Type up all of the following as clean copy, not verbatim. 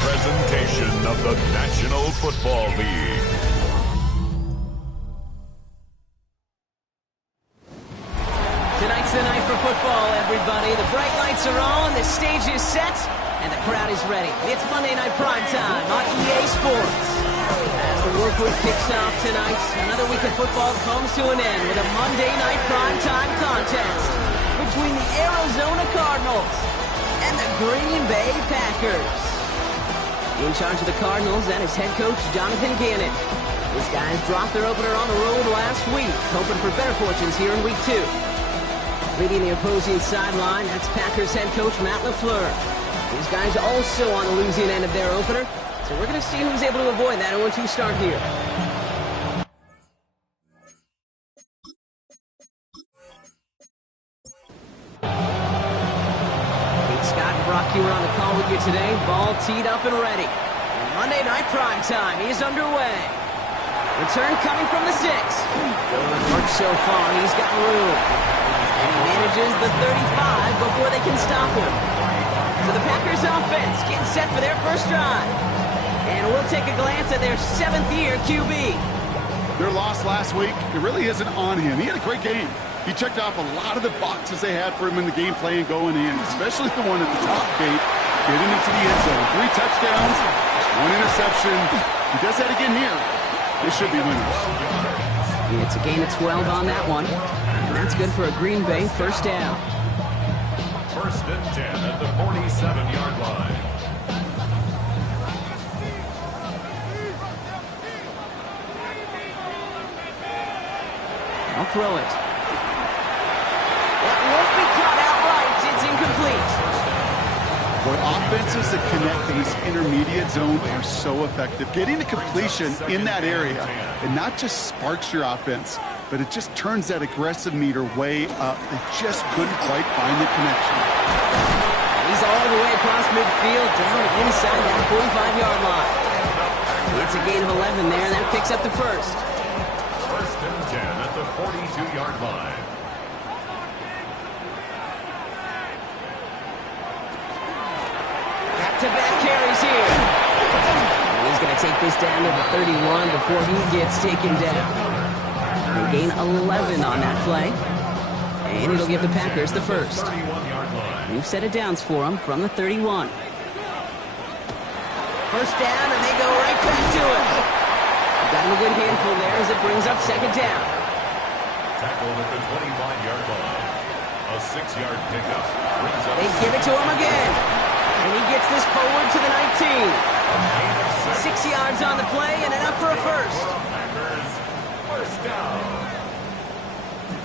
presentation of the National Football League. Tonight's the night for football, everybody. The bright lights are on, the stage is set, and the crowd is ready. It's Monday Night Primetime on EA Sports. As the work week kicks off tonight, another week of football comes to an end with a Monday Night Primetime contest between the Arizona Cardinals and the Green Bay Packers. In charge of the Cardinals, that is head coach Jonathan Gannon. These guys dropped their opener on the road last week, hoping for better fortunes here in week 2. Leading the opposing sideline, that's Packers head coach Matt LaFleur. These guys also on the losing end of their opener, so we're going to see who's able to avoid that 0-2 start here. We're on the call with you today. Ball teed up and ready. Monday Night Primetime is underway. Return coming from the 6. Good work so far. He's got room. And he manages the 35 before they can stop him. So the Packers offense getting set for their first drive. And we'll take a glance at their 7th-year QB. Their loss last week, it really isn't on him. He had a great game. He checked off a lot of the boxes they had for him in the game plan going in, especially the one at the top, Kate, getting into the end zone. 3 touchdowns, 1 interception. He does that again here. They should be winners. It's a gain of 12 on that one, and that's good for a Green Bay first down. 1st and 10 at the 47-yard line. I'll throw it. Won't be caught outright. It's incomplete. Boy, offenses that connect in this intermediate zone are so effective. Getting the completion in that area, it not just sparks your offense, but it just turns that aggressive meter way up. They just couldn't quite find the connection. He's all the way across midfield, down inside that 45-yard line. It's a gain of 11 there, and that picks up the first. 1st and 10 at the 42-yard line. Back-to-back carries here. And he's going to take this down to the 31 before he gets taken down. They gain 11 on that play. And it'll give the Packers the first. New set of downs for them from the 31. First down, and they go right back to it. Got him a good handful there as it brings up 2nd down. Tackled at the 25-yard line. A 6-yard pickup. They give it to him again. And he gets this forward to the 19. 6 yards on the play and enough for a first. Packers, first down.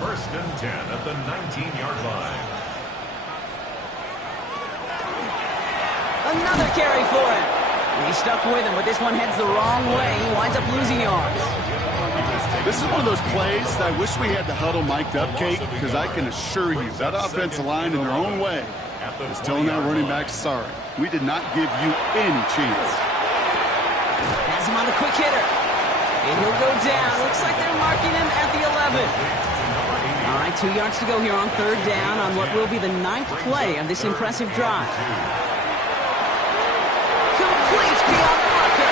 1st and 10 at the 19-yard line. Another carry for him. He's stuck with him, but this one heads the wrong way. He winds up losing yards. This is one of those plays that I wish we had the huddle mic'd up, Kate, because I can assure you that offensive line in their own way is telling that running back, sorry, we did not give you any chance. Has him on the quick hitter. And he'll go down. Looks like they're marking him at the 11. All right, 2 yards to go here on 3rd down on what will be the 9th play of this impressive drive. Complete beyond the marker.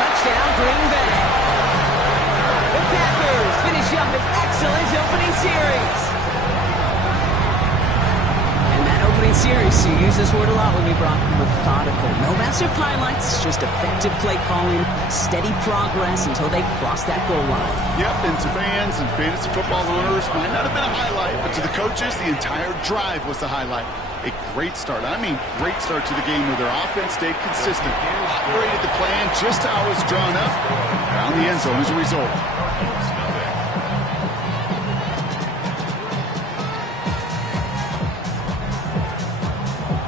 Touchdown, Green Bay. The Packers finish up an excellent opening series. And that opening series, you use this word a lot when we brought methodical. No massive highlights, just effective play calling, steady progress until they cross that goal line. Yep, and to fans and fantasy football owners, might not have been a highlight, but to the coaches, the entire drive was the highlight. A great start. I mean, great start to the game where their offense stayed consistent. Operated the plan just how it was drawn up. Found the end zone as a result.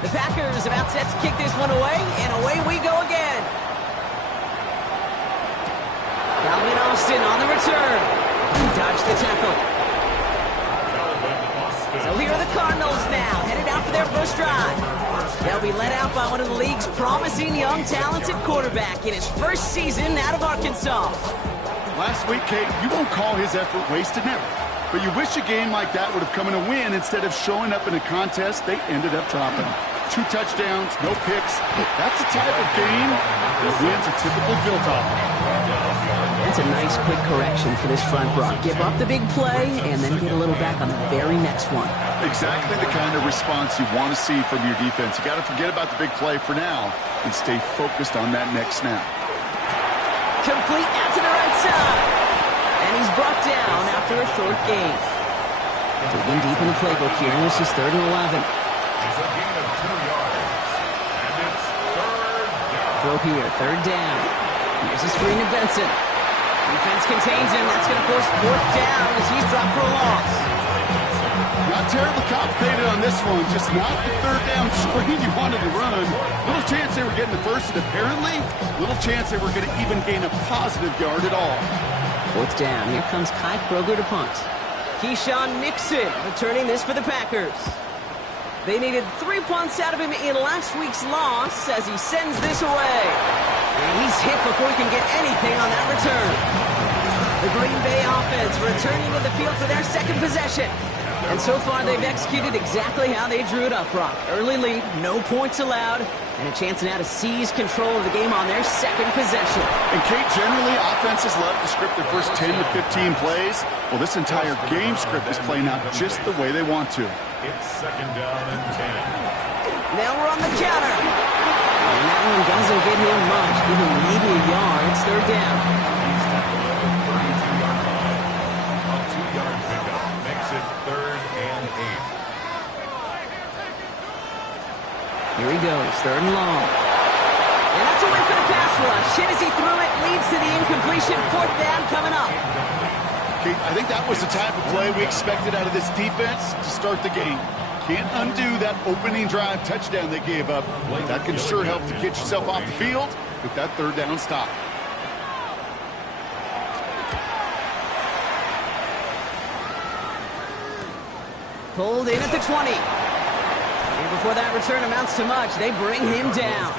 The Packers about set to kick this one away, and away we go again. Calvin Austin on the return. He dodged the tackle. So here are the Cardinals now, headed out for their first drive. They'll be led out by one of the league's promising young, talented quarterback in his first season out of Arkansas. Last week, Kate, you won't call his effort wasted, never. But you wish a game like that would have come in a win instead of showing up in a contest they ended up dropping. 2 touchdowns, no picks. That's the type of game that wins are typically built off of. That's a nice quick correction for this front, Brock. Give up the big play and then get a little back on the very next one. Exactly the kind of response you want to see from your defense. You got to forget about the big play for now and stay focused on that next snap. Complete out to the right side. And he's brought down after a short gain. Digging deep in the playbook here. This is 3rd and 11. It's a gain of 2 yards. And it's 3rd down. Throw here, 3rd down. Here's a screen to Benson. Defense contains him. That's going to force 4th down as he's dropped for a loss. Not terribly complicated on this one. Just not the 3rd down screen you wanted to run. Little chance they were getting the first, and apparently little chance they were going to even gain a positive yard at all. 4th down. Here comes Kai Kroger to punt. Keyshawn Nixon returning this for the Packers. They needed 3 punts out of him in last week's loss as he sends this away. And he's hit before he can get anything on that return. The Green Bay offense returning to the field for their 2nd possession. And so far, they've executed exactly how they drew it up, Brock. Early lead, no points allowed, and a chance now to seize control of the game on their 2nd possession. And Kate, generally, offenses love to script their first 10 to 15 plays. Well, this entire game script is playing out just the way they want to. It's 2nd down and 10. Now we're on the counter. And that one doesn't get him much, even maybe a yard. It's 3rd down. He's tackled at the 32-yard line. A 2-yard pickup makes it 3rd and 8. Here he goes, 3rd and long. And that's a win for the pass rush. Hit as he threw it, leads to the incompletion. 4th down coming up. Kate, I think that was the type of play we expected out of this defense to start the game. Can't undo that opening drive touchdown they gave up. That can sure help to get yourself off the field with that 3rd down stop. Pulled in at the 20. And before that return amounts to much, they bring him down.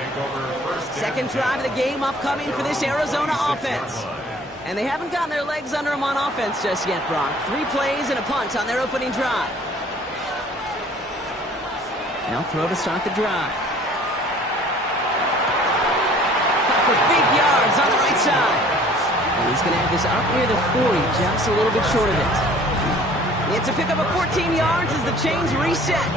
2nd drive of the game upcoming for this Arizona offense. And they haven't gotten their legs under them on offense just yet, Brock. 3 plays and a punt on their opening drive. Now throw to start the drive. Cut for big yards on the right side. And he's going to have this up near the 40, just a little bit short of it. It's a pickup of 14 yards as the chains reset.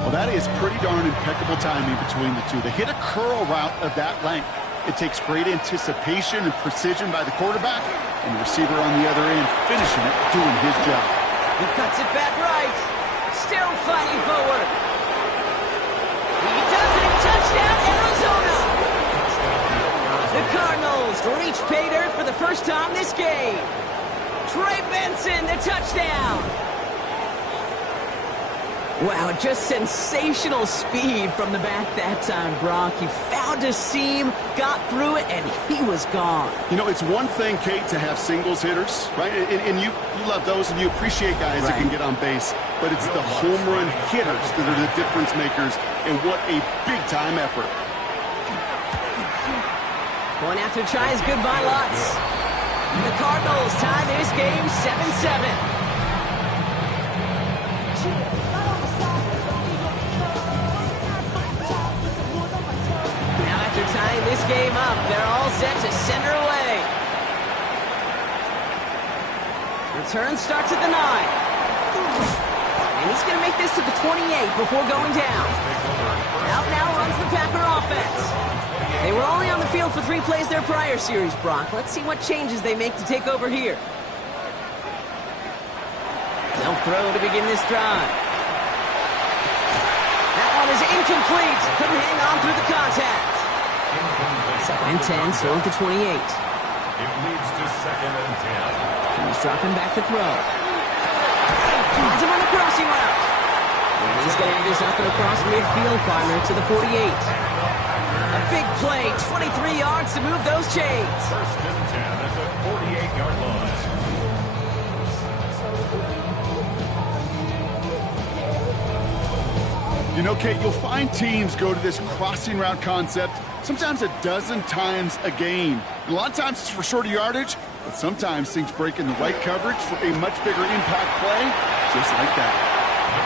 Well, that is pretty darn impeccable timing between the two. They hit a curl route of that length. It takes great anticipation and precision by the quarterback, and the receiver on the other end finishing it, doing his job. He cuts it back right. Still fighting forward. He does it. Touchdown, Arizona. The Cardinals reach pay dirt for the first time this game. Trey Benson, the touchdown. Wow, just sensational speed from the back that time, Brock. He found a seam, got through it, and he was gone. You know, it's one thing, Kate, to have singles hitters, right? And you love those, and you appreciate guys that can get on base. But it's the home run hitters that are the difference makers, and what a big-time effort. Point after try is good by lots. The Cardinals tie this game 7-7. Tying this game up, they're all set to center away. Return starts at the 9. And he's going to make this to the 28 before going down. Out now runs the Packer offense. They were only on the field for 3 plays their prior series, Brock. Let's see what changes they make to take over here. They'll throw to begin this drive. That one is incomplete. Couldn't hang on through the contact. 2nd and 10, so at the 28. It leads to 2nd and 10. He's dropping back to throw. Finds him on the crossing route. And he's going to have this up and across midfield, partner, to the 48. A big play, 23 yards to move those chains. 1st and 10 at the 48-yard line. You know, Kate, you'll find teams go to this crossing route concept sometimes a dozen times a game. A lot of times it's for shorter yardage, But sometimes things break in the right coverage for a much bigger impact play, just like that.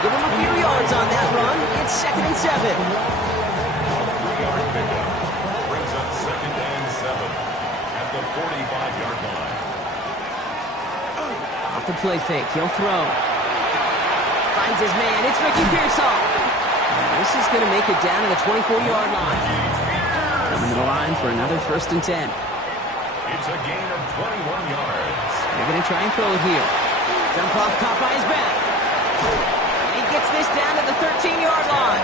Give him a few yards on that run. It's 2nd and 7. 3-yard pickup. Brings up 2nd and 7 at the 45-yard line. Off the play fake. He'll throw. Finds his man. It's Ricky Pearsall. This is going to make it down to the 24-yard line. Coming to the line for another 1st and 10. It's a gain of 21 yards. They're going to try and throw it here. Jump off, caught by his back. And he gets this down to the 13-yard line.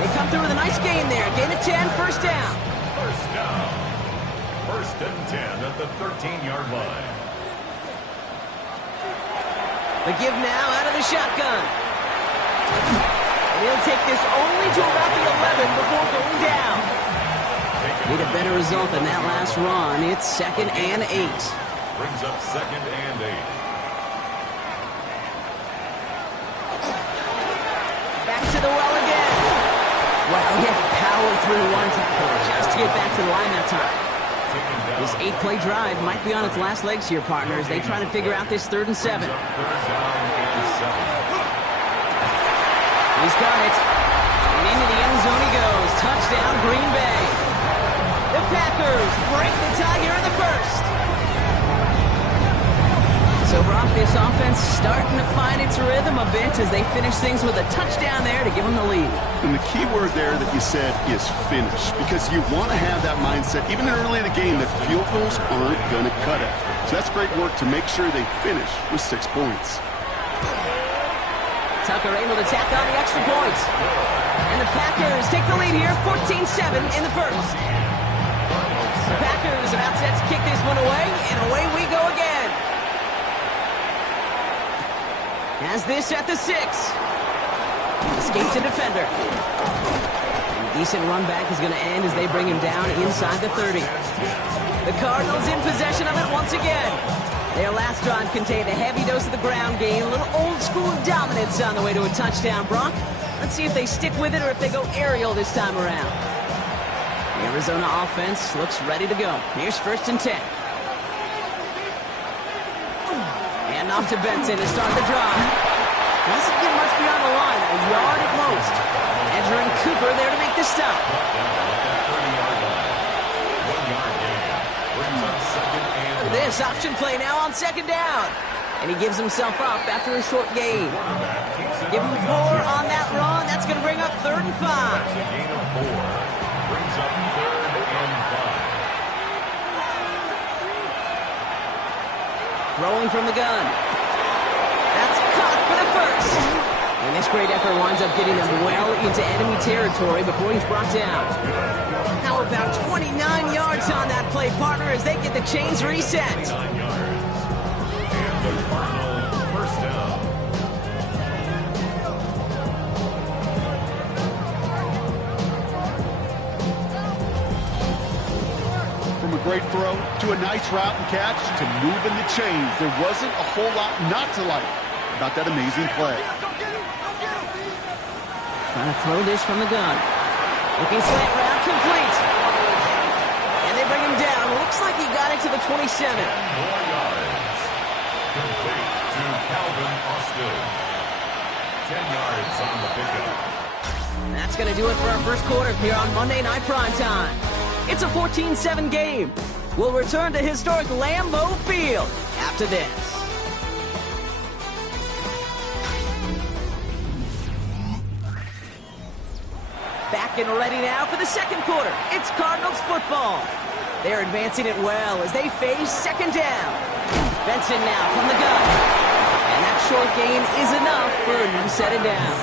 They come through with a nice gain there. Gain of 10, 1st down. 1st down. 1st and 10 at the 13-yard line. The give now out of the shotgun. And he'll take this only to about the 11 before going down. Need a better result than that last run. It's 2nd and 8. Brings up 2nd and 8. Back to the well again. Wow, he had to power through one tackle just to get back to the line that time. This 8-play drive might be on its last legs here, partners. They try to figure out this 3rd and 7. He's got it. And into the end zone he goes. Touchdown, Green Bay. The Packers break the tie here in the 1st. So, Brock, this offense starting to find its rhythm a bit as they finish things with a touchdown there to give them the lead. And the key word there that you said is finish, because you want to have that mindset, even early in the game, that field goals aren't going to cut it. So that's great work to make sure they finish with 6 points. Tucker able to tack on the extra point. And the Packers take the lead here, 14-7 in the 1st. The Packers about set to kick this one away, and away we go again. Has this at the 6. Escapes a defender. And a decent run back is going to end as they bring him down inside the 30. The Cardinals in possession of it once again. Their last drive contained a heavy dose of the ground game, a little old-school dominance on the way to a touchdown, Brock. Let's see if they stick with it or if they go aerial this time around. The Arizona offense looks ready to go. Here's 1st and 10. And off to Benson to start the drive. Doesn't get much beyond the line, a yard at most. Edger and Cooper there to make the stop. This option play now on 2nd down. And he gives himself up after a short gain. Give him 4 on that run. That's going to bring up 3rd and 5. That's a gain of 4. Brings up 3rd and 5. Throwing from the gun. That's caught for the 1st. And this great effort winds up getting them well into enemy territory before he's brought down. How about 29 yards on that play, partner, as they get the chains reset. 29 yards. And the Cardinals 1st down. From a great throw to a nice route and catch to moving the chains, there wasn't a whole lot not to like about that amazing play. Trying to throw this from the gun. Looking slant route, complete. And they bring him down. Looks like he got it to the 27. 4 yards. Complete to Calvin Austin. 10 yards on the pickup. That's going to do it for our 1st quarter here on Monday Night Primetime. It's a 14-7 game. We'll return to historic Lambeau Field after this. Back and ready now for the 2nd quarter. It's Cardinals football. They're advancing it well as they face 2nd down. Benson now from the gun. And that short gain is enough for a new set of downs.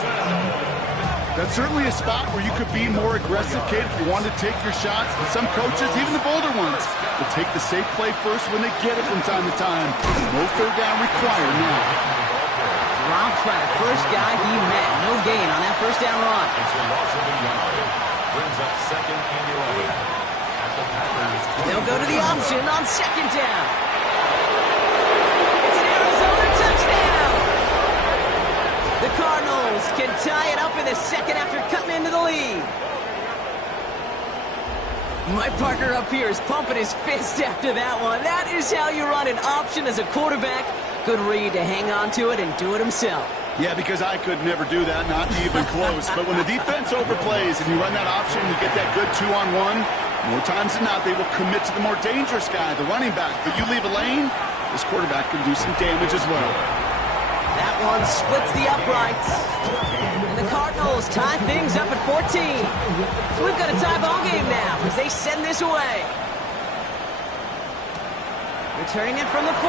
That's certainly a spot where you could be more aggressive, Kate, if you want to take your shots. And some coaches, even the bolder ones, will take the safe play first when they get it from time to time. No 3rd down required now. Dropped by the first guy he met. No gain on that 1st down run. It's a loss of a yard. Brings up 2nd and 11. At the Packers. They'll go to the option on 2nd down. It's an Arizona touchdown. The Cardinals can tie it up in the 2nd after cutting into the lead. My partner up here is pumping his fist after that one. That is how you run an option as a quarterback. Good read to hang on to it and do it himself. Yeah, because I could never do that, not even close. But when the defense overplays and you run that option, you get that good 2-on-1, more times than not, they will commit to the more dangerous guy, the running back. But you leave a lane, this quarterback can do some damage as well. That one splits the uprights. And the Cardinals tie things up at 14. So we've got a tie ball game now as they send this away. Returning it from the 4.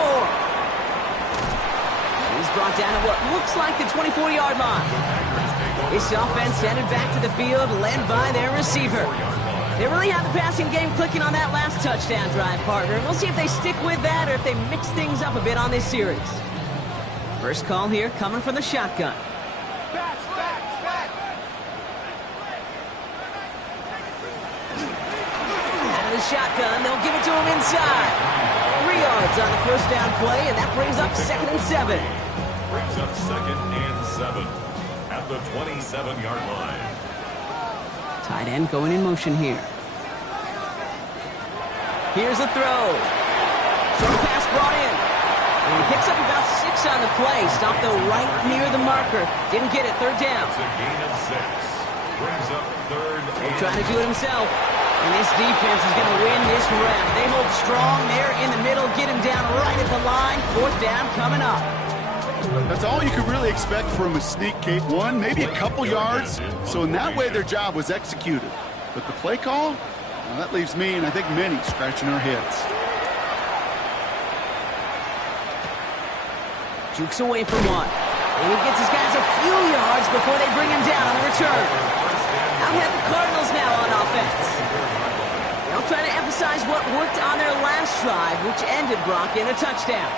He's brought down at what looks like the 24-yard line. This offense headed back to the field, led by their receiver. They really have the passing game clicking on that last touchdown drive, partner. We'll see if they stick with that or if they mix things up a bit on this series. First call here coming from the shotgun. Out of the shotgun, they'll give it to him inside. 3 yards on the first down play, and that brings up 2nd and 7. Brings up 2nd and 7 at the 27-yard line. Tight end going in motion here. Here's a throw. Short pass brought in. And he picks up about 6 on the play. Stopped though right near the marker. Didn't get it. 3rd down. It's a gain of 6. Brings up 3rd and Trying to do it himself. And this defense is going to win this round. They hold strong there in the middle. Get him down right at the line. 4th down coming up. That's all you could really expect from a sneak, Kate. 1, maybe a couple yards. So in that way, their job was executed. But the play call, well, that leaves me and I think many scratching our heads. Jukes away from 1. And he gets his guys a few yards before they bring him down on the return. Out have the Cardinals now on offense. They'll try to emphasize what worked on their last drive, which ended, Brock, in a touchdown.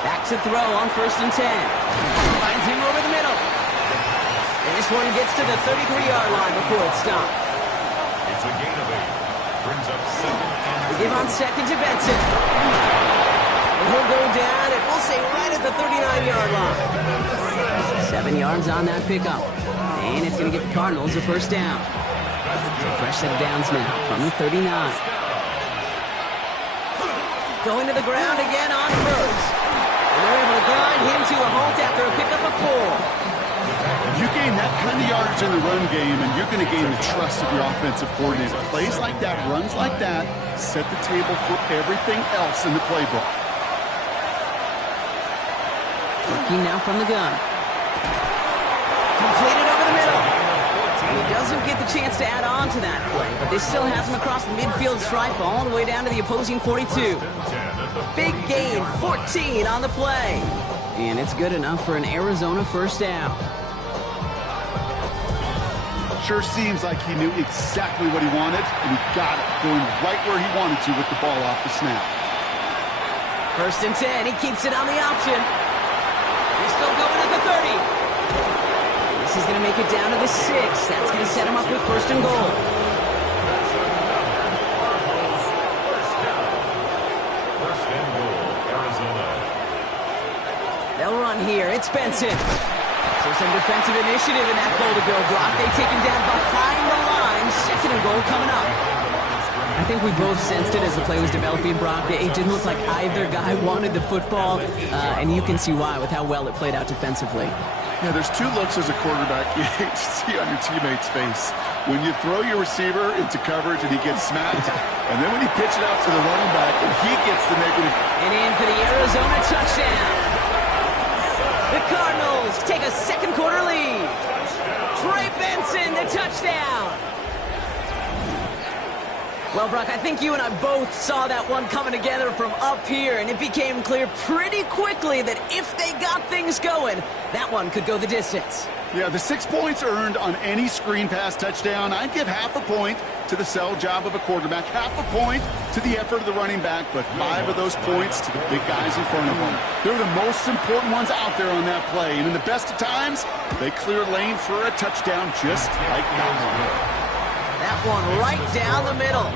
Back to throw on 1st and 10. Finds him over the middle. And this one gets to the 33-yard line before it's stopped. it's a gain of 8. Brings up 2nd and 2. Give on 2nd to Benson. And he'll go down, and we'll say right at the 39-yard line. 7 yards on that pickup. And it's going to give the Cardinals a 1st down. So fresh set of downs now from the 39. Going to the ground again on 1st. And they're able to grind him to a halt after a pickup of 4. You gain that kind of yardage in the run game, and you're going to gain the trust of your offensive coordinator. Plays like that, runs like that, set the table for everything else in the playbook. Working now from the gun. Completed over the middle. And he doesn't get the chance to add on to that play, but this still has him across the midfield stripe all the way down to the opposing 42. Big gain, 14 on the play. And it's good enough for an Arizona 1st down. Sure seems like he knew exactly what he wanted, and he got it, going right where he wanted to with the ball off the snap. 1st and 10, he keeps it on the option. He's still going at the 30. This is going to make it down to the 6. That's going to set him up with 1st and goal. First and goal, Arizona. They'll run here. It's Benson. So some defensive initiative in that goal to go block. They take him down behind the line. 2nd and goal coming up. I think we both sensed it as the play was developing, Brock. It didn't look like either guy wanted the football, and you can see why with how well it played out defensively. Yeah, there's 2 looks as a quarterback you hate to see on your teammate's face. When you throw your receiver into coverage and he gets smacked, and then when you pitch it out to the running back and he gets the negative. And in for the Arizona touchdown. The Cardinals take a 2nd quarter lead. Trey Benson, the touchdown. Well, Brock, I think you and I both saw that one coming together from up here, and it became clear pretty quickly that if they got things going, that one could go the distance. Yeah, the 6 points earned on any screen pass touchdown. I'd give half a point to the sell job of a quarterback, half a point to the effort of the running back, but 5 of those points to the big guys in front of them. They're the most important ones out there on that play, and in the best of times, they clear lane for a touchdown just like that one. That one right down the middle.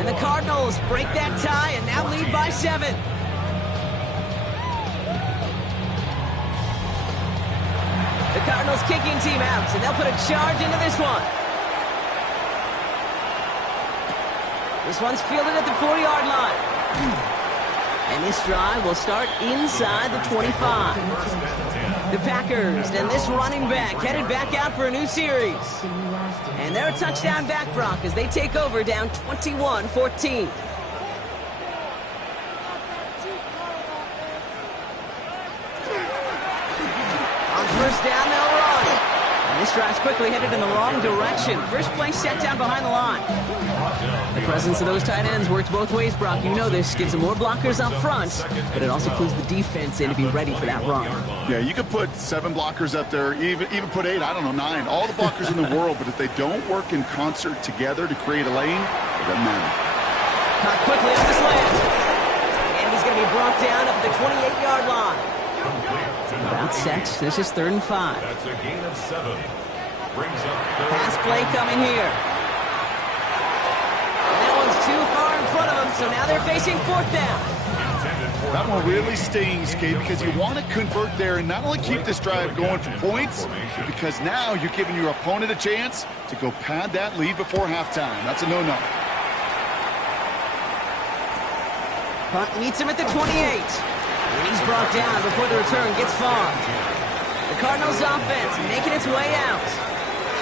And the Cardinals break that tie and now lead by 7. The Cardinals kicking team out, so they'll put a charge into this one. This one's fielded at the 40-yard line. And this drive will start inside the 25. The Packers and this running back headed back out for a new series. And they're a touchdown back, Brock, as they take over down 21-14. On first down, they'll run. And this drive's quickly headed in the wrong direction. First play set down behind the line. The presence of those tight ends works both ways, Brock. You know this. Gives them more blockers up front, but it also pulls the defense in to be ready for that run. Yeah, you could put 7 blockers up there, even put 8, I don't know, 9. All the blockers in the world, but if they don't work in concert together to create a lane, it doesn't matter. Caught quickly on this slant. And he's going to be brought down up at the 28-yard line. About set. This is 3rd and 5. That's a gain of 7. Brings up Pass play coming here. That one's too far in front of them, so now they're facing 4th down. That one really stings, Kate, because you want to convert there and not only keep this drive going for points, but because now you're giving your opponent a chance to go pad that lead before halftime. That's a no-no. Punt meets him at the 28. And he's brought down before the return gets far. The Cardinals offense making its way out.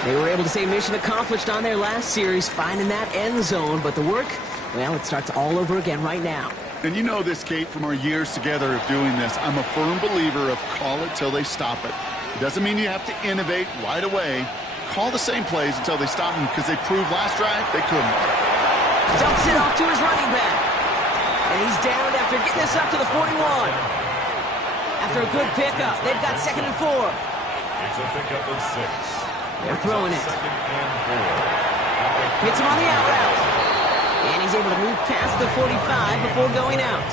They were able to say mission accomplished on their last series, finding that end zone, but the work, well, it starts all over again right now. And you know this, Kate, from our years together of doing this. I'm a firm believer of call it till they stop it. It doesn't mean you have to innovate right away. Call the same plays until they stop them, because they proved last drive they couldn't. Dumps it off to his running back. And he's downed after getting this up to the 41. After a good pickup, they've got 2nd and 4. It's a pickup of 6. They're throwing it. 2nd and 4. Hits him on the out route. And he's able to move past the 45 before going out.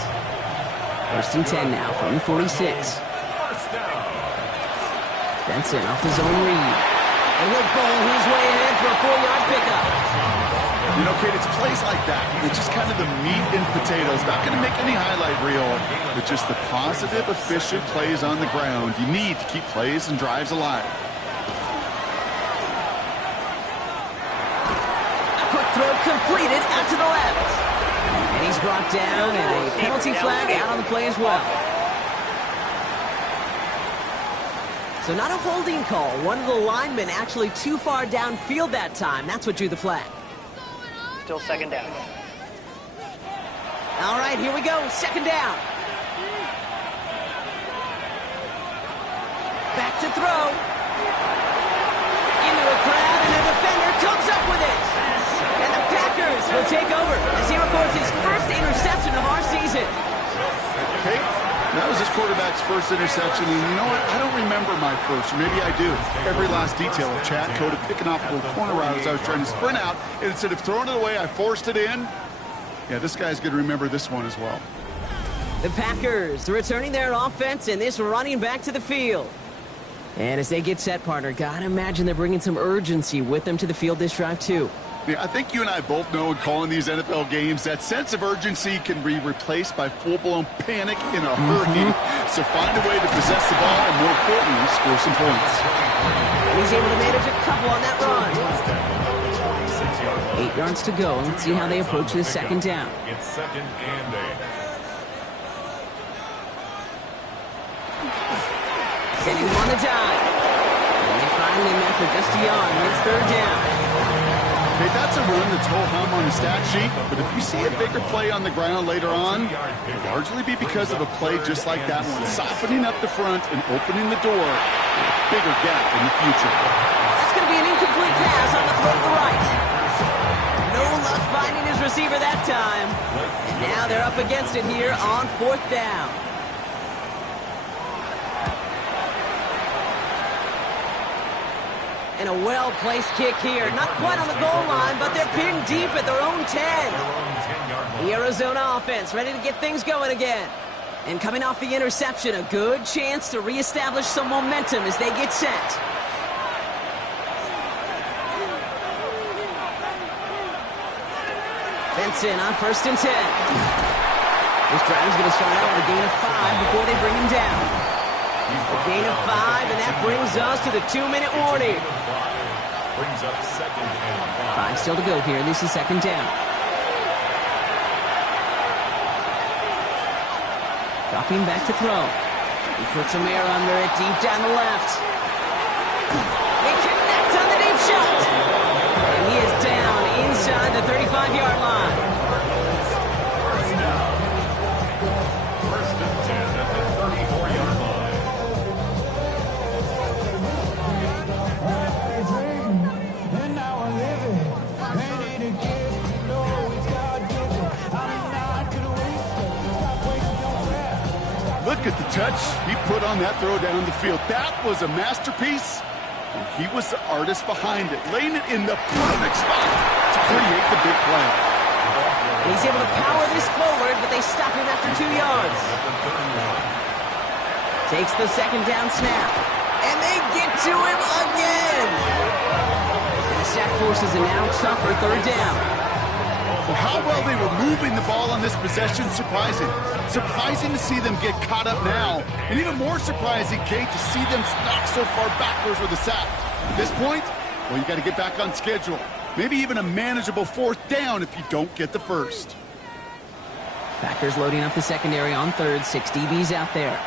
1st and 10 now from the 46. First down. Benson off his own read. And he'll bowl his way ahead for a 4-yard pickup. You know, Kate, it's plays like that. It's just kind of the meat and potatoes. Not going to make any highlight reel, but just the positive, efficient plays on the ground. You need to keep plays and drives alive. A quick throw completed out to the left. And he's brought down, and a penalty flag out on the play as well. So not a holding call. One of the linemen actually too far downfield that time. That's what drew the flag. Still 2nd down. All right, here we go. 2nd down. Back to throw. Into a crowd, and a defender comes up with it. And the Packers will take over as he records his first interception of our season. Okay, that was his quarterback's first interception, and you know what? I don't remember my first, or maybe I do. Every last detail of Chad Cota picking off a little corner route as I was trying to sprint out, and instead of throwing it away, I forced it in. Yeah, this guy's going to remember this one as well. The Packers returning their offense and this running back to the field. And as they get set, partner, gotta imagine they're bringing some urgency with them to the field this drive, too. Yeah, I think you and I both know in calling these NFL games that sense of urgency can be replaced by full-blown panic in a hurry. So find a way to possess the ball and, more importantly, score some points. He's able to manage a couple on that run. 8 yards to go. Let's see how they approach this 2nd down. It's 2nd and 8. Sending him on the dive. And they finally met for just a yard. It's 3rd down. Okay, that's a run that's ho-hum on the stat sheet, but if you see a bigger play on the ground later on, it'll largely be because of a play just like that one, softening up the front and opening the door for a bigger gap in the future. That's going to be an incomplete pass on the throw to the right. No luck finding his receiver that time. And now they're up against it here on 4th down. And a well-placed kick here. Not quite on the goal line, but they're pinned deep at their own 10. The Arizona offense ready to get things going again. And coming off the interception, a good chance to reestablish some momentum as they get set. Benson on 1st and 10. This drive is going to start out with a gain of 5 before they bring him down. A gain of 5, and that brings us to the 2-minute warning. Brings up 2nd and 5. 5 still to go here. This is 2nd down. Dropping back to throw. He puts some air under it deep down the left. He connects on the deep shot. And he is down inside the 35-yard line. First and 10 at the 34-yard line. Look at the touch he put on that throw down the field. That was a masterpiece, and he was the artist behind it, laying it in the perfect spot to create the big play. And he's able to power this forward, but they stop him after 2 yards. Takes the second down snap, and they get to him again. And the sack forces a now tougher third down. For how well they were moving the ball on this possession, surprising. Surprising to see them get caught up now. And even more surprising, Kate, to see them knocked so far backwards with a sack. At this point, well, you got to get back on schedule. Maybe even a manageable fourth down if you don't get the first. Packers loading up the secondary on third. 6 DBs out there.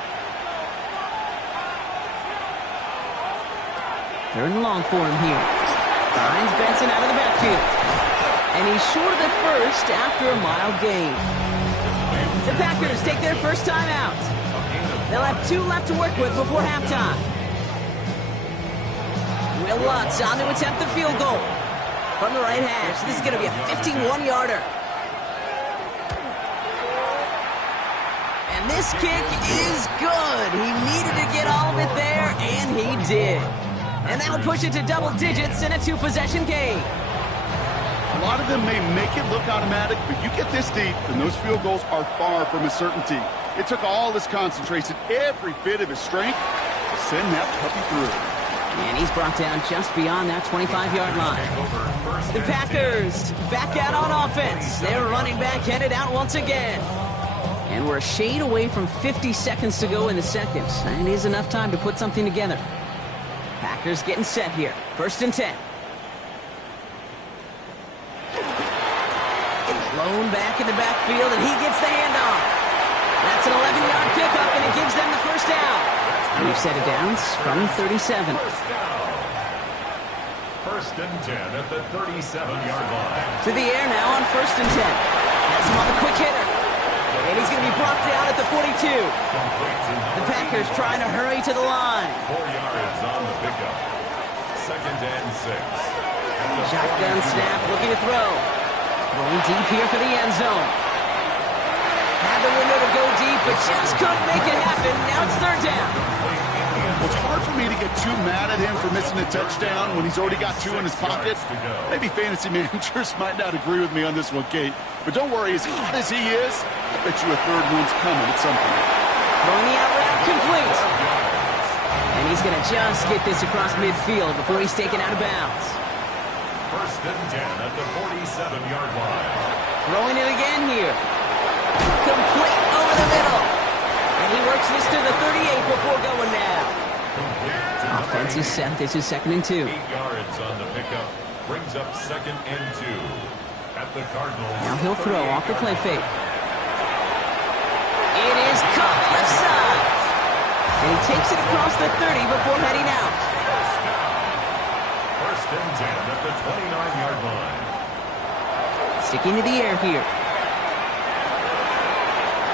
Third and long for him here. Finds Benson out of the backfield. And he's short of the first after a mile gain. The Packers take their first time out. They'll have 2 left to work with before halftime. Will Lutz on to attempt the field goal from the right hash. This is going to be a 51-yarder. And this kick is good. He needed to get all of it there, and he did. And that'll push it to double digits in a 2-possession game. A lot of them may make it look automatic, but you get this deep, and those field goals are far from a certainty. It took all his concentration, every bit of his strength, to send that puppy through. And he's brought down just beyond that 25-yard line. The Packers back out on offense. Their running back headed out once again. And we're a shade away from 50 seconds to go in the second. And it is enough time to put something together. Packers getting set here. First and 10. Blown back in the backfield, and he gets the handoff. That's an 11-yard pickup, and it gives them the first down. We've set it down from 37. First and 10 at the 37-yard line. To the air now on first and 10. Has him on the quick hitter. And he's going to be brought down at the 42. The Packers trying to hurry to the line. 4 yards on the pickup. Second and 6. Shotgun snap, looking to throw. Going deep here for the end zone. Had the window to go deep, but just couldn't make it happen. Now it's third down. Well, it's hard for me to get too mad at him for missing a touchdown when he's already got 2 in his pocket. Maybe fantasy managers might not agree with me on this one, Kate. But don't worry, as hot as he is, I bet you a third one's coming at some point. Throwing the out route complete. And he's going to just get this across midfield before he's taken out of bounds. First and 10 at the 47-yard line. Throwing it again here. Complete over the middle. And he works this to the 38 before going now. Offense is set. This is second and 2. 8 yards on the pickup. Brings up second and 2 at the Cardinals. Now he'll throw off the play fake. It is caught left side. And he takes it across the 30 before heading out. First and 10 at the 29-yard line. Sticking to the air here.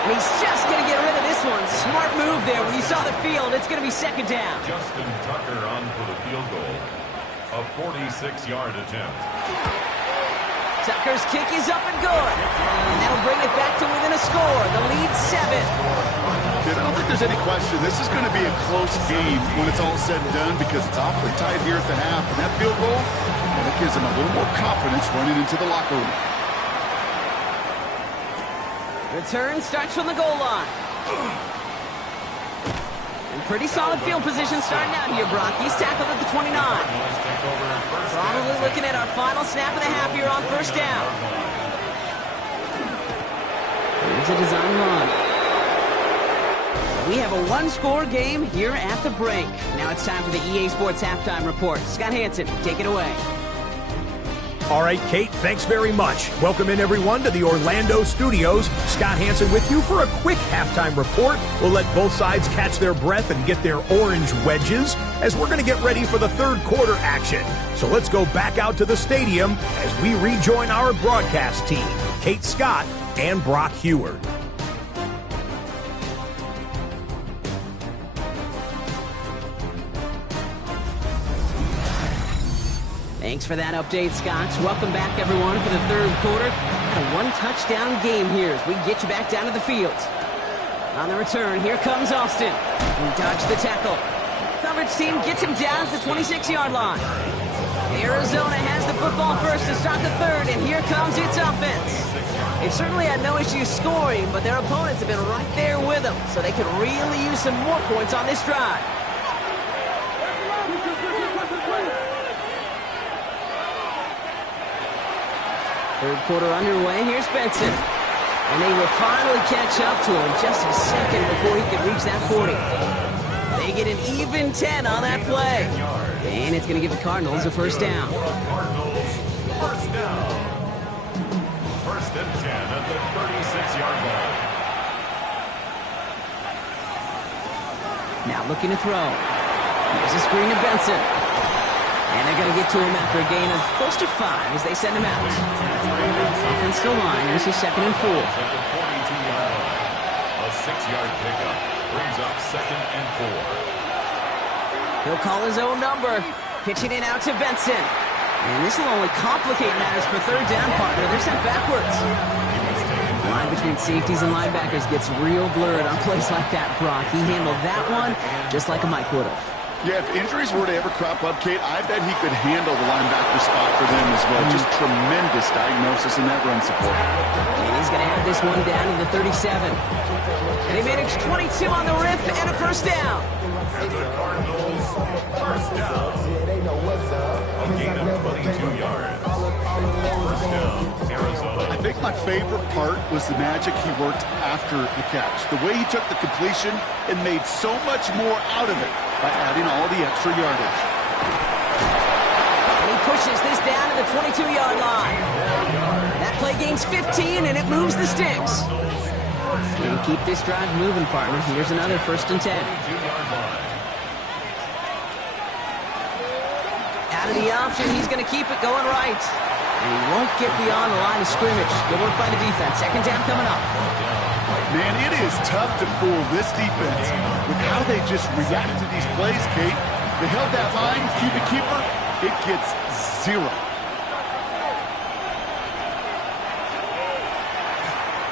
And he's just going to get rid of this one. Smart move there. When you saw the field, it's going to be second down. Justin Tucker on for the field goal. A 46-yard attempt. Tucker's kick is up and good. And that'll bring it back to within a score. The lead 7. I don't think there's any question. This is going to be a close game when it's all said and done because it's awfully tight here at the half. And that field goal, well, it gives them a little more confidence running into the locker room. Return starts from the goal line. And pretty solid field position starting out here, Brock. He's tackled at the 29. Probably looking at our final snap of the half here on first down. Here's a design run. We have a one-score game here at the break. Now it's time for the EA Sports Halftime Report. Scott Hansen, take it away. All right, Kate, thanks very much. Welcome in, everyone, to the Orlando studios. Scott Hansen with you for a quick halftime report. We'll let both sides catch their breath and get their orange wedges as we're going to get ready for the third quarter action. So let's go back out to the stadium as we rejoin our broadcast team, Kate Scott and Brock Heward. Thanks for that update, Scott. Welcome back, everyone, for the third quarter. A one-touchdown game here as we get you back down to the field. On the return, here comes Austin. He dodged the tackle. Coverage team gets him down at the 26-yard line. Arizona has the football first to start the third, and here comes its offense. They've certainly had no issues scoring, but their opponents have been right there with them, so they could really use some more points on this drive. Third quarter underway. Here's Benson. And they will finally catch up to him just a second before he could reach that 40. They get an even 10 on that play. And it's going to give the Cardinals a first down. Cardinals, first down. First and 10 at the 36-yard line. Now looking to throw. Here's a screen to Benson. And they're going to get to him after a gain of close to 5 as they send him out. Offensive line, this is second and 4. At the 42-yard line. A 6-yard pickup brings up second and 4. He'll call his own number. Pitching it out to Benson. And this will only complicate matters for third down, partner. They're sent backwards. The line between safeties and linebackers gets real blurred on plays like that, Brock. He handled that one just like a Mike would have. Yeah, if injuries were to ever crop up, Kate, I bet he could handle the linebacker spot for them as well. Just tremendous diagnosis in that run support. And he's going to have this one down to the 37. And they managed 22 on the rip and a first down. And the Cardinals, first down. A gain of 22 yards. First down, Arizona. I think my favorite part was the magic he worked after the catch. The way he took the completion and made so much more out of it by adding all the extra yardage. And he pushes this down to the 22-yard line. That play gains 15, and it moves the sticks. And keep this drive moving, partner. Here's another first and 10. Out of the option, he's going to keep it going right. And he won't get beyond the line of scrimmage. Good work by the defense. Second down coming up. Man, it is tough to fool this defense with how they just react to these plays, Kate. They held that line, keeper, it gets 0.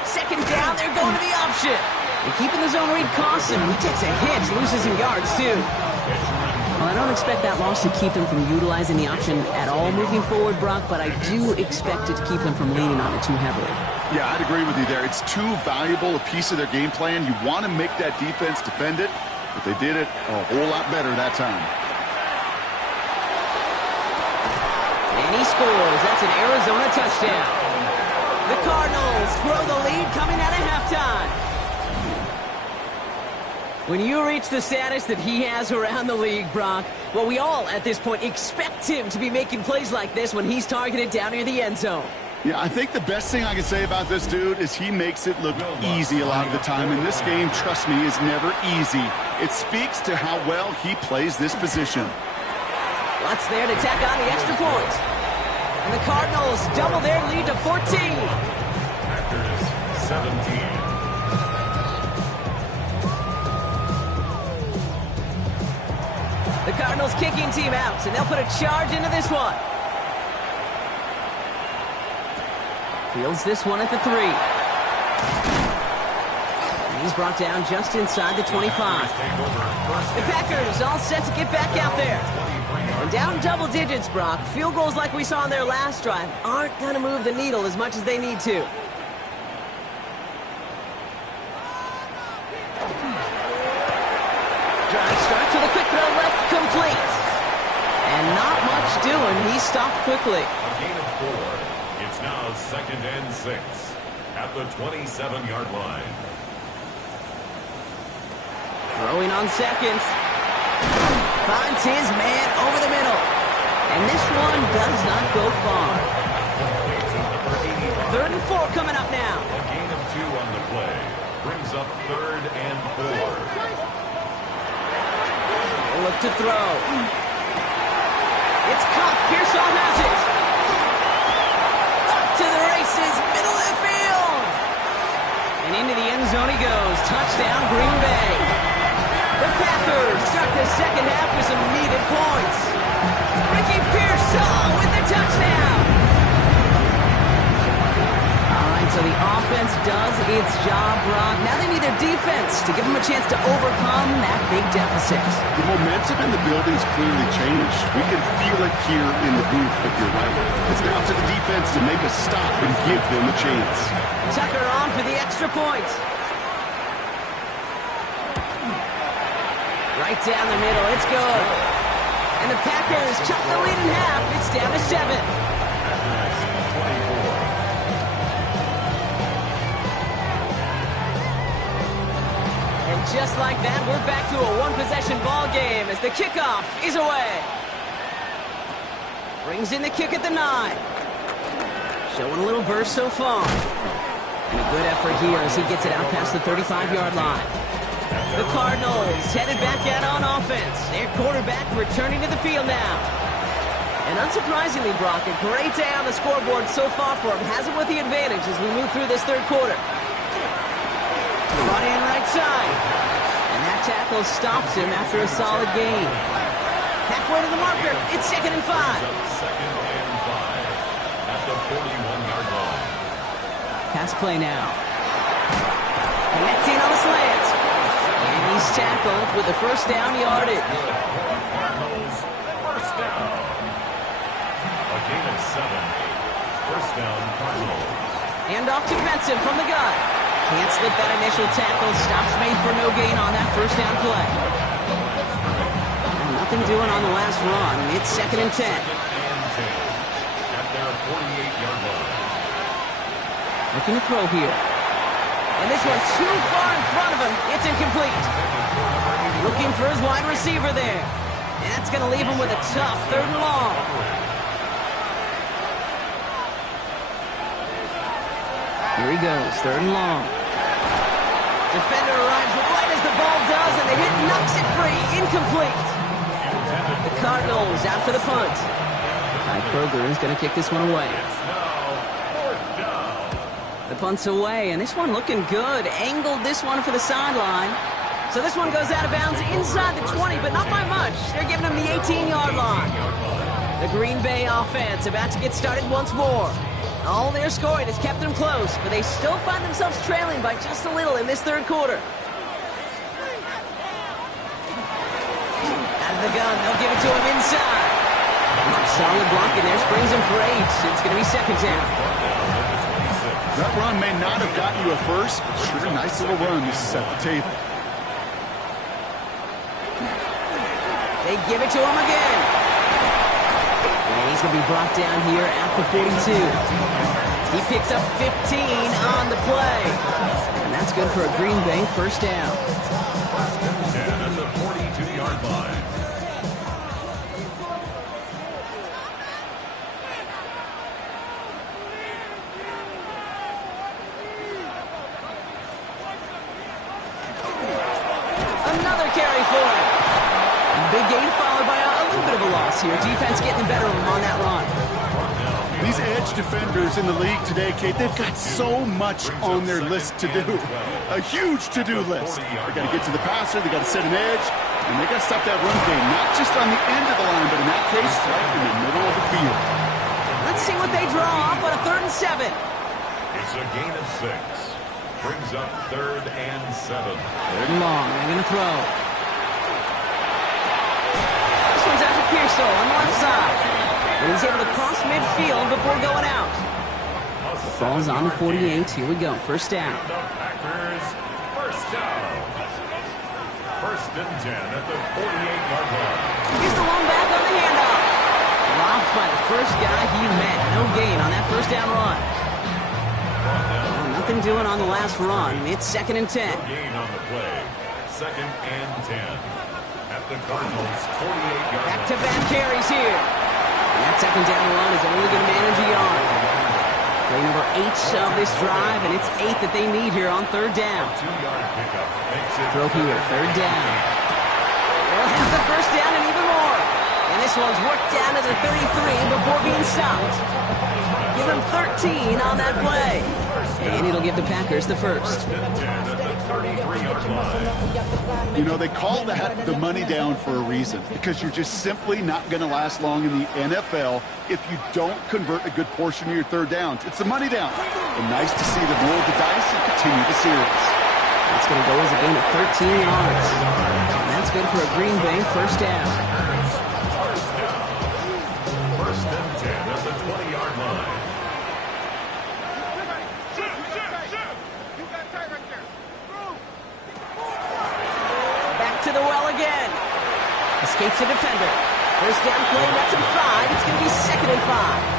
Second down, they're going to the option. And keeping the zone read costs him. He takes a hit, loses some yards, too. Well, I don't expect that loss to keep them from utilizing the option at all moving forward, Brock, but I do expect it to keep them from leaning on it too heavily. Yeah, I'd agree with you there. It's too valuable a piece of their game plan. You want to make that defense defend it, but they did it a whole lot better that time. And he scores. That's an Arizona touchdown. The Cardinals grow the lead coming out of halftime. When you reach the status that he has around the league, Brock, well, we all at this point expect him to be making plays like this when he's targeted down near the end zone. Yeah, I think the best thing I can say about this dude is he makes it look easy a lot of the time. And this game, trust me, is never easy. It speaks to how well he plays this position. Lutz there to tack on the extra point. And the Cardinals double their lead to 14. Packers 17. The Cardinals kicking team out, and they'll put a charge into this one. Fields this one at the 3. And he's brought down just inside the 25. The Packers all set to get back out there. And down double digits, Brock. Field goals like we saw on their last drive aren't going to move the needle as much as they need to. Drive starts with a quick throw left, complete. And not much doing. He stopped quickly. A gain of 4. It's now second and 6 at the 27-yard line. Throwing on seconds. Finds his man over the middle. And this one does not go far. Third and 4 coming up now. A gain of 2 on the play. Brings up 3rd and 4. Look to throw. It's caught. Pearsall has it. Off to the races. Middle of the field. And into the end zone he goes. Touchdown, Green Bay. The Packers start the second half with some needed points. Ricky Pearsall with the touchdown. All right, so the offense does its job, Brock. Now they need their defense to give them a chance to overcome that big deficit. The momentum in the building's clearly changed. We can feel it here in the booth, but you're right. It's now to the defense to make a stop and give them a chance. Tucker on for the extra point. Right down the middle, it's good. And the Packers cut the lead in half. It's down to 7. And just like that, we're back to a one-possession ball game as the kickoff is away. Brings in the kick at the 9. Showing a little burst so far. And a good effort here as he gets it out past the 35-yard line. The Cardinals headed back out on offense. Their quarterback returning to the field now. And unsurprisingly, Brock, a great day on the scoreboard so far for him. Has him with the advantage as we move through this third quarter. Brought in right side. And that tackle stops him after a solid gain. Halfway to the marker. It's 2nd and 5. 2nd and 5 at the 41-yard line. Pass play now. Connecting on the slant. And he's tackled with the first down yardage. Cardinals, first down. A gain of 7. First down, Cardinals. Hand off to Benson from the gun. Can't slip that initial tackle. Stops made for no gain on that first down play. And nothing doing on the last run. It's 2nd and 10. 2nd and 10 at their 48-yard line. Looking to throw here. And this one too far in front of him. It's incomplete. Looking for his wide receiver there. And that's going to leave him with a tough 3rd and long. Here he goes, 3rd and long. Defender arrives right as the ball does, and the hit knocks it free. Incomplete. The Cardinals out for the punt. Ty Kroger is going to kick this one away. The punt's away, and this one looking good. Angled this one for the sideline. So this one goes out of bounds inside the 20, but not by much. They're giving him the 18-yard line. The Green Bay offense about to get started once more. All their scoring has kept them close, but they still find themselves trailing by just a little in this third quarter. Out of the gun, they'll give it to him inside. Solid blocking there, springs him for 8. It's going to be 2nd down. That run may not have gotten you a first, but sure, nice little run to set the table. They give it to him again. And he's going to be brought down here at the 42. He picks up 15 on the play. And that's good for a Green Bay first down. 10 at the 42-yard line. Another carry for him. Big gain followed by a little bit of a loss here. Defense getting the better of him on that run. These edge defenders in the league today, Kate, they've got so much on their list to do. A huge to-do list. They got to get to the passer, they got to set an edge, and they got to stop that run game. Not just on the end of the line, but in that case, right in the middle of the field. Let's see what they draw up on a 3rd and 7. It's a gain of 6. Brings up 3rd and 7. 3rd and long. They're going to throw. This one's out to Pearsall on the left side. And he's able to cross midfield before going out. The ball's on the 48. Here we go. First down. The Packers, first down. 1st and 10 at the 48-yard line. Here's the long back on the handoff. Dropped by the first guy he met. No gain on that first down run. Nothing doing on the last run. It's 2nd and 10. Gain on the play. 2nd and 10 at the Cardinals' 48-yard line. Back-to-back carries here. And that 2nd down run is only going to manage a yard. Play number 8 of this drive, and it's 8 that they need here on third down. 2-yard pickup makes it Throw here, third down. They'll have the first down and even more. And this one's worked down to the 33 before being stopped. Give them 13 on that play. And it'll give the Packers the first. You know, they call that the money down for a reason, because you're just simply not going to last long in the NFL if you don't convert a good portion of your third downs. It's the money down. And nice to see them roll the dice and continue the series. It's going to go as a gain of 13 yards. And that's good for a Green Bay first down. First and 10 at the 20-yard line. Back to the well again. Escapes the defender. First down play, that's him 5. It's going to be 2nd and 5.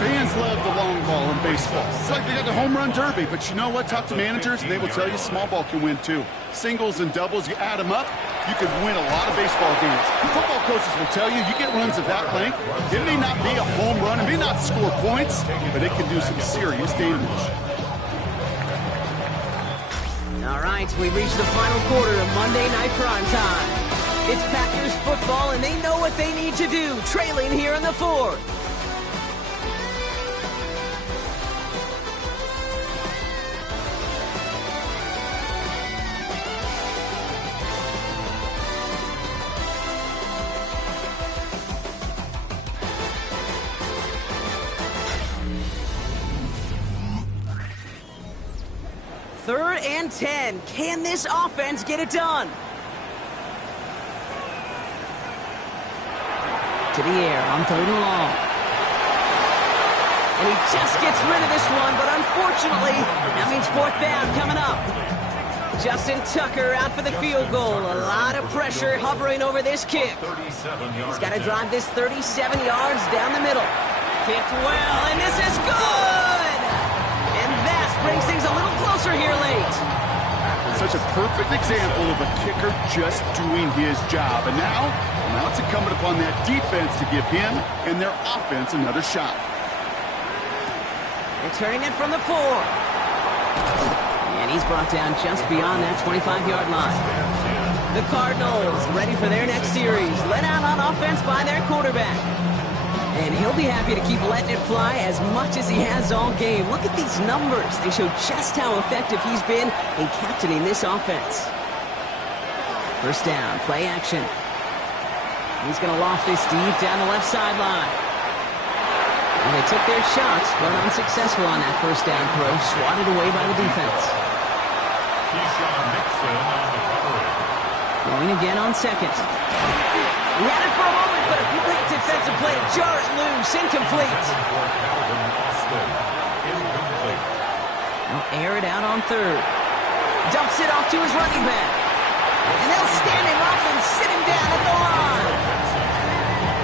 Fans love the long ball in baseball. It's like they got the home run derby, but you know what? Talk to managers, and they will tell you small ball can win too. Singles and doubles, you add them up, you can win a lot of baseball games. Football coaches will tell you, you get runs of that length, it may not be a home run, it may not score points, but it can do some serious damage. All right, we've reached the final quarter of Monday Night Prime Time. It's Packers football, and they know what they need to do, trailing here in the 4th. Third and 10. Can this offense get it done? To the air on 3rd and long. And he just gets rid of this one, but unfortunately, that means 4th down coming up. Justin Tucker out for the field goal. A lot of pressure hovering over this kick. He's got to drive this 37 yards down the middle. Kicked well, and this is good! And that brings things a little closer here late. Such a perfect example of a kicker just doing his job. And now it's incumbent upon that defense to give him and their offense another shot. Returning it from the 4. And he's brought down just beyond that 25-yard line. The Cardinals ready for their next series. Let out on offense by their quarterback. And he'll be happy to keep letting it fly as much as he has all game. Look at these numbers. They show just how effective he's been in captaining this offense. First down, play action. He's going to loft this deep down the left sideline. And they took their shots, but unsuccessful on that first down throw, swatted away by the defense. Throwing again on 2nd. He had it for a moment, but a great defensive play to jar it loose. Incomplete. They'll air it out on 3rd. Dumps it off to his running back. And they'll stand him up and sit him down at the line.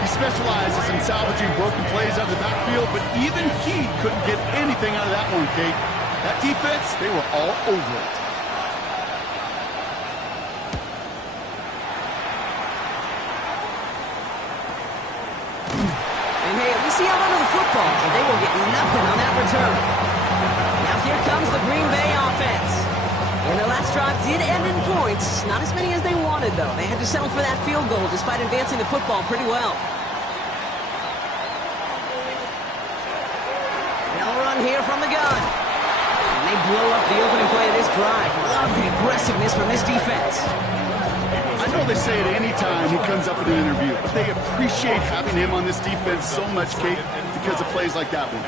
He specializes in salvaging broken plays out of the backfield, but even he couldn't get anything out of that one, Kate. That defense, they were all over it. See out under the football, but they will get nothing on that return. Now here comes the Green Bay offense. And their last drive did end in points. Not as many as they wanted, though. They had to settle for that field goal despite advancing the football pretty well. They'll run here from the gun. And they blow up the opening play of this drive. Love the aggressiveness from this defense. I know they say it any time he comes up in an interview, but they appreciate having him on this defense so much, Kate, because of plays like that one.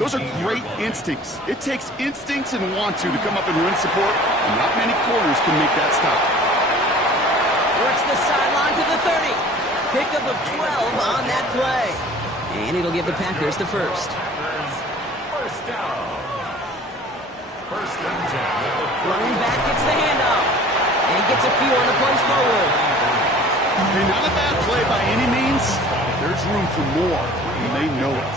Those are great instincts. It takes instincts and want to come up and run support, and not many corners can make that stop. Works the sideline to the 30. Pickup of 12 on that play. And it'll give the Packers the first. First down. First and 10. Running back gets the handoff. And he gets a few on the punch forward. Hey, not a bad play by any means. There's room for more, and they know it.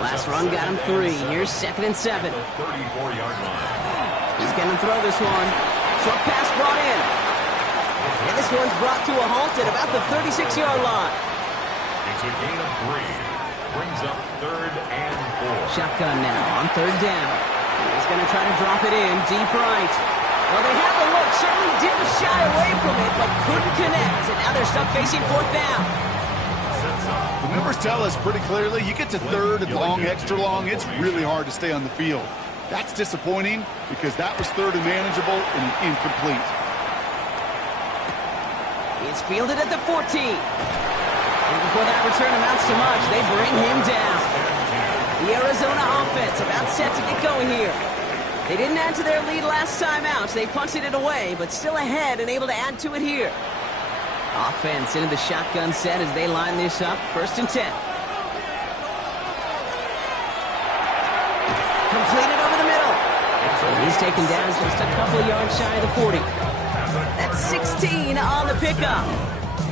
Last run got him 3. Here's 2nd and 7. 34-yard line. He's going to throw this one. Short pass brought in. And this one's brought to a halt at about the 36-yard line. It's a gain of 3. Brings up 3rd and 4. Shotgun now on third down. He's going to try to drop it in deep right. Well, they have a look. Certainly didn't shy away from it, but couldn't connect. And now they're stuck facing fourth down. The numbers tell us pretty clearly, you get to third and long, extra long, it's really hard to stay on the field. That's disappointing because that was third and manageable and incomplete. It's fielded at the 14. And before that return amounts to much, they bring him down. The Arizona offense about set to get going here. They didn't add to their lead last time out, so they punted it away, but still ahead and able to add to it here. Offense into the shotgun set as they line this up. 1st and 10. Completed over the middle. And he's taken down just a couple of yards shy of the 40. That's 16 on the pickup.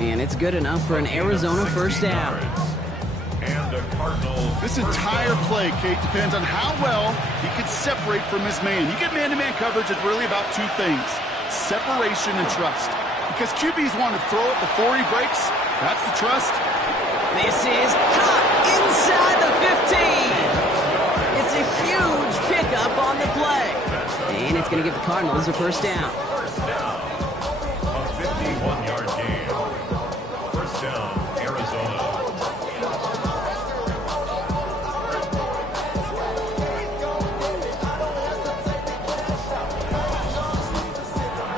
And it's good enough for an Arizona first down. And the Cardinals. This entire play, Kate, depends on how well he can separate from his man. You get man-to-man coverage, it's really about two things: separation and trust. Because QBs want to throw it before he breaks. That's the trust. This is caught inside the 15. It's a huge pickup on the play. And it's going to give the Cardinals a first down. First down. A 51-yard gain. First down, Arizona.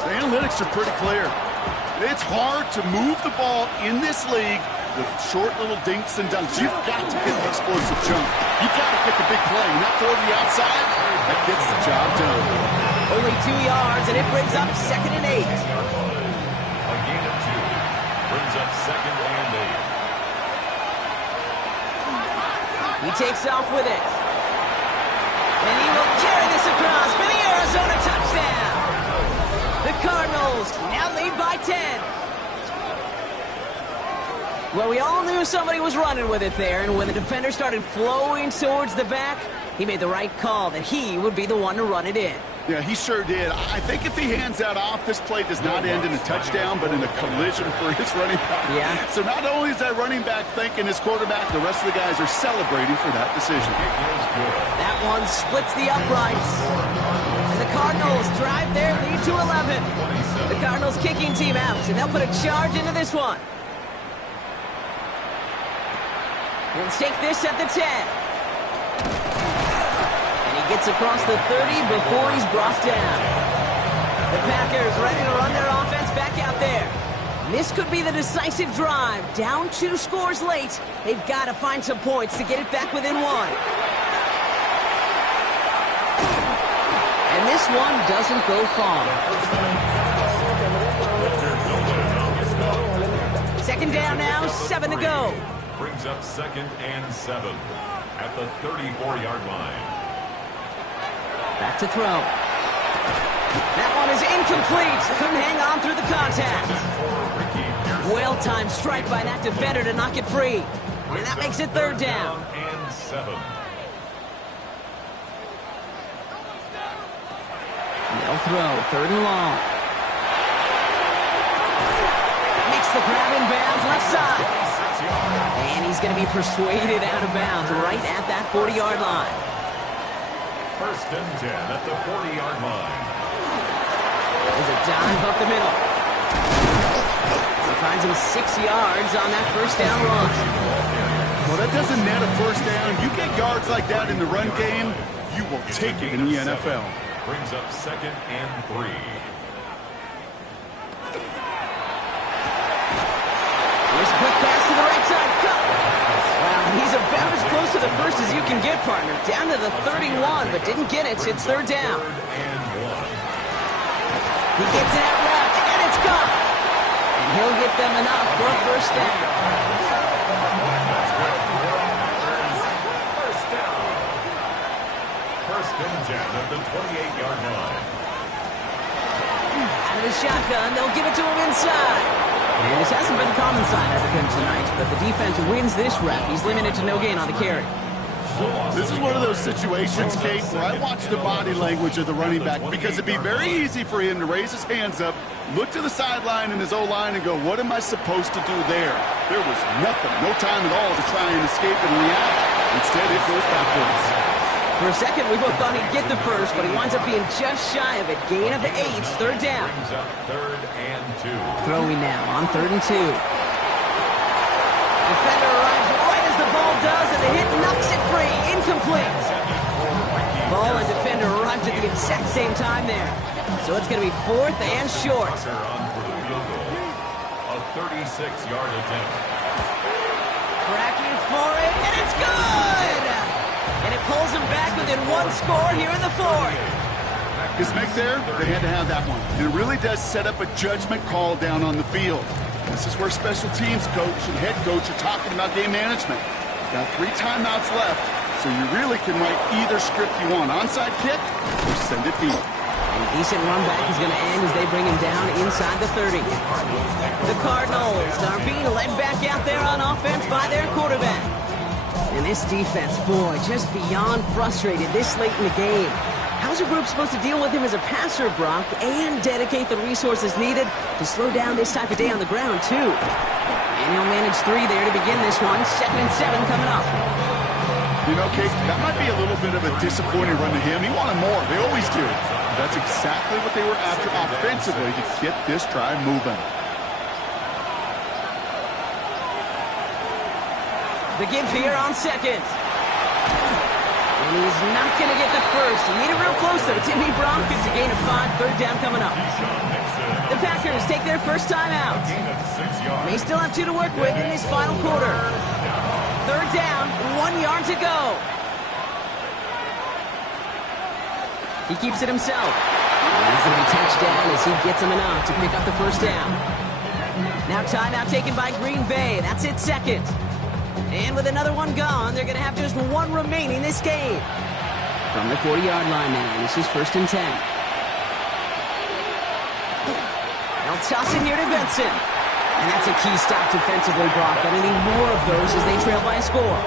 The analytics are pretty clear. It's hard to move the ball in this league with short little dinks and dunks. You've got to get the explosive jump. You've got to get the big play, not throw to the outside. That gets the job done. Only 2 yards, and it brings up 2nd and 8. A gain of 2. Brings up 2nd and 8. He takes off with it. And he will carry this across for the Arizona touchdown. The Cardinals now lead by 10. Well, we all knew somebody was running with it there, and when the defender started flowing towards the back, he made the right call that he would be the one to run it in. Yeah, he sure did. I think if he hands that off, this play does not end in a touchdown, but in a collision for his running back. Yeah. So not only is that running back thanking his quarterback, the rest of the guys are celebrating for that decision. That one splits the uprights. And the Cardinals drive their lead to 11. The Cardinals kicking team out, and they'll put a charge into this one. He'll take this at the 10. And he gets across the 30 before he's brought down. The Packers ready to run their offense back out there. This could be the decisive drive. Down 2 scores late. They've got to find some points to get it back within 1. And this one doesn't go far. 2nd down now, 7 to go. Brings up 2nd and 7 at the 34-yard line. Back to throw. That one is incomplete. Couldn't hang on through the contact. Well-timed strike by that defender to knock it free. And that makes it 3rd down. And 7. They'll throw 3rd and long. Makes the grab in bounds left side. And he's going to be persuaded out of bounds right at that 40-yard line. 1st and 10 at the 40-yard line. There's a dive up the middle. He finds him 6 yards on that 1st down run. Well, that doesn't net a 1st down. You get yards like that in the run game, you will take it in the NFL. Brings up 2nd and 3. Here's a quick pass to the right side. Cut. Wow, he's about as close to the 1st as you can get, partner. Down to the 31, but didn't get it. It's 3rd down. 3rd and 1. He gets it out left, and it's gone. And he'll get them enough for a 1st down. First down. 1st and 10 at the 28-yard line. Out of the shotgun, they'll give it to him inside. And this hasn't been a common sign out of him tonight, but the defense wins this rep. He's limited to no gain on the carry. This is one of those situations, Kate, where I watch the body language of the running back because it'd be very easy for him to raise his hands up, look to the sideline in his O-line and go, what am I supposed to do there? There was nothing, no time at all to try and escape and react. Instead, it goes backwards. For a second, we both thought he'd get the first, but he winds up being just shy of it. Gain of 8, third down. Brings up 3rd and 2. Throwing now on 3rd and 2. Defender arrives right as the ball does, and the hit knocks it free. Incomplete. Ball and defender arrived at the exact same time there. So it's going to be 4th and short. Tucker on for the field goal. A 36-yard attempt. Tracking for it, and it's good! And it pulls them back within 1 score here in the 4th. His make there, they had to have that one. And it really does set up a judgment call down on the field. This is where special teams coach and head coach are talking about game management. Got 3 timeouts left, so you really can write either script you want. Onside kick or send it deep. A decent run back is going to end as they bring him down inside the 30. The Cardinals are being led back out there on offense by their quarterback. And this defense, boy, just beyond frustrated this late in the game. How's a group supposed to deal with him as a passer, Brock, and dedicate the resources needed to slow down this type of day on the ground, too? And he'll manage 3 there to begin this one. 2nd and 7 coming up. You know, Kate, that might be a little bit of a disappointing run to him. He wanted more. They always do. That's exactly what they were after offensively to get this drive moving. The give here on 2nd. And he's not going to get the first. He made it real close, though. Timmy Brock gets a gain of 5, 3rd down coming up. The Packers take their first time out. They still have 2 to work with in this final quarter. 3rd down, 1 yard to go. He keeps it himself. That's going to be touchdown as he gets him enough to pick up the first down. Now timeout taken by Green Bay. That's it, 2nd. And with another one gone, they're going to have just 1 remaining this game. From the 40-yard line now, this is 1st and 10. They'll toss it here to Benson. And that's a key stop defensively, Brock. Going to need more of those as they trail by a score.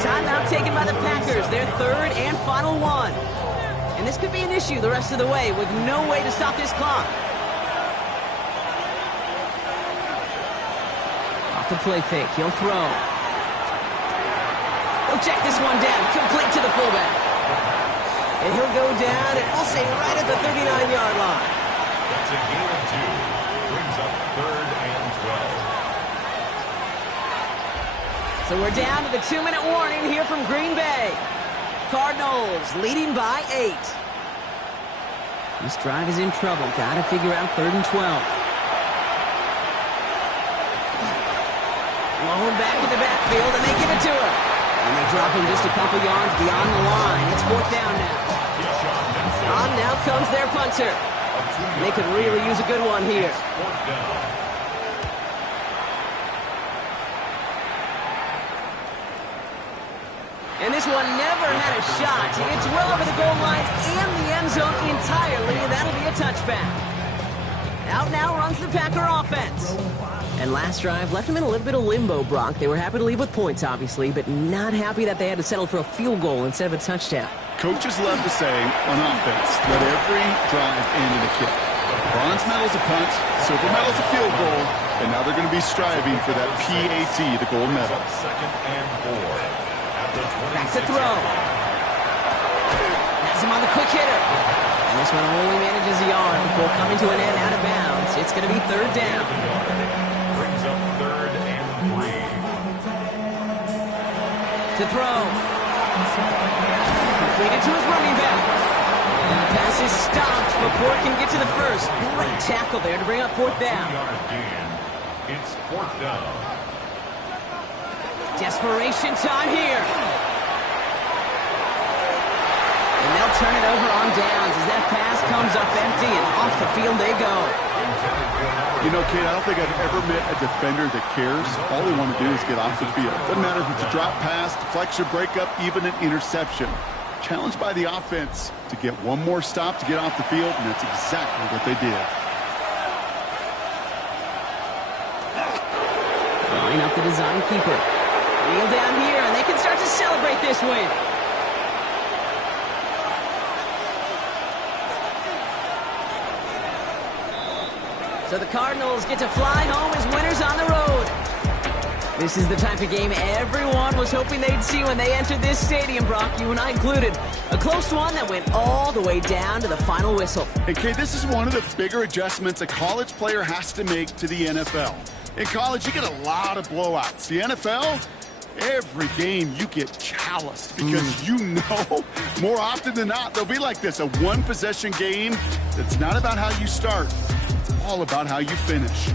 Timeout taken by the Packers, their 3rd and final one. And this could be an issue the rest of the way with no way to stop this clock. Off the play fake, he'll throw. He'll check this one down, complete to the fullback. And he'll go down, and we'll say right at the 39-yard line. That's a gain of 2. Brings up 3rd and 12. So we're down to the 2-minute warning here from Green Bay. Cardinals leading by 8. This drive is in trouble. Got to figure out 3rd and 12. Blown back in the backfield, and they give it to him. And they drop him just a couple yards beyond the line. It's 4th down now. On now comes their punter. And they could really use a good one here. 4th down. And this one never had a shot. It's well over the goal line and the end zone entirely. That'll be a touchback. Out now runs the Packer offense. And last drive left them in a little bit of limbo, Brock. They were happy to leave with points, obviously, but not happy that they had to settle for a field goal instead of a touchdown. Coaches love to say on offense, let every drive end in a kick. Bronze medal's a punt, silver medal's a field goal, and now they're going to be striving for that PAT, the gold medal. 2nd and 4. Back to throw. Has him on the quick hitter. And this one only manages a yard before coming to an end out of bounds. It's going to be 3rd down. Brings up 3rd and 3. To throw. Completed to his running back. And the pass is stopped before it can get to the first. Great tackle there to bring up 4th down. 2-yard gain. It's 4th down. Desperation time here. And they'll turn it over on downs as that pass comes up empty and off the field they go. You know, Kate, I don't think I've ever met a defender that cares. All they want to do is get off the field. Doesn't matter if it's a drop pass, deflection, breakup, even an interception. Challenged by the offense to get one more stop to get off the field, and that's exactly what they did. Line up the design keeper. Kneel down here, and they can start to celebrate this win. So the Cardinals get to fly home as winners on the road. This is the type of game everyone was hoping they'd see when they entered this stadium, Brock, you and I included. A close one that went all the way down to the final whistle. And Kay, this is one of the bigger adjustments a college player has to make to the NFL. In college, you get a lot of blowouts. The NFL, every game you get calloused because you know more often than not they'll be like this, a one-possession game that's not about how you start. It's all about how you finish.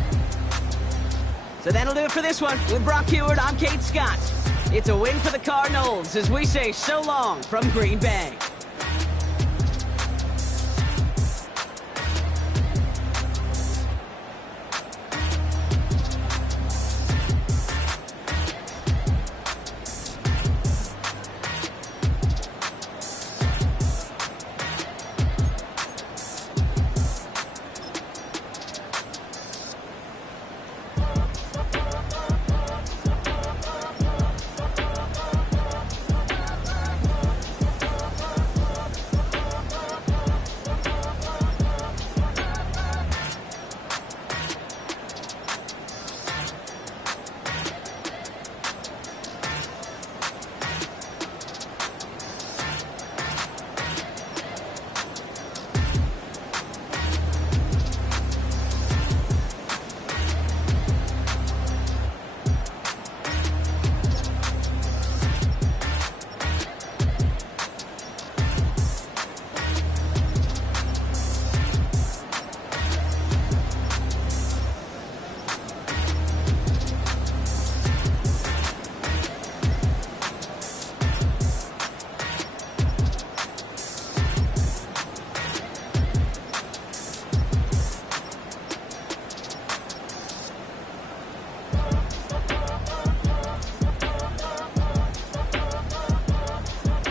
So that'll do it for this one. With Brock Heward, I'm Kate Scott. It's a win for the Cardinals as we say so long from Green Bay.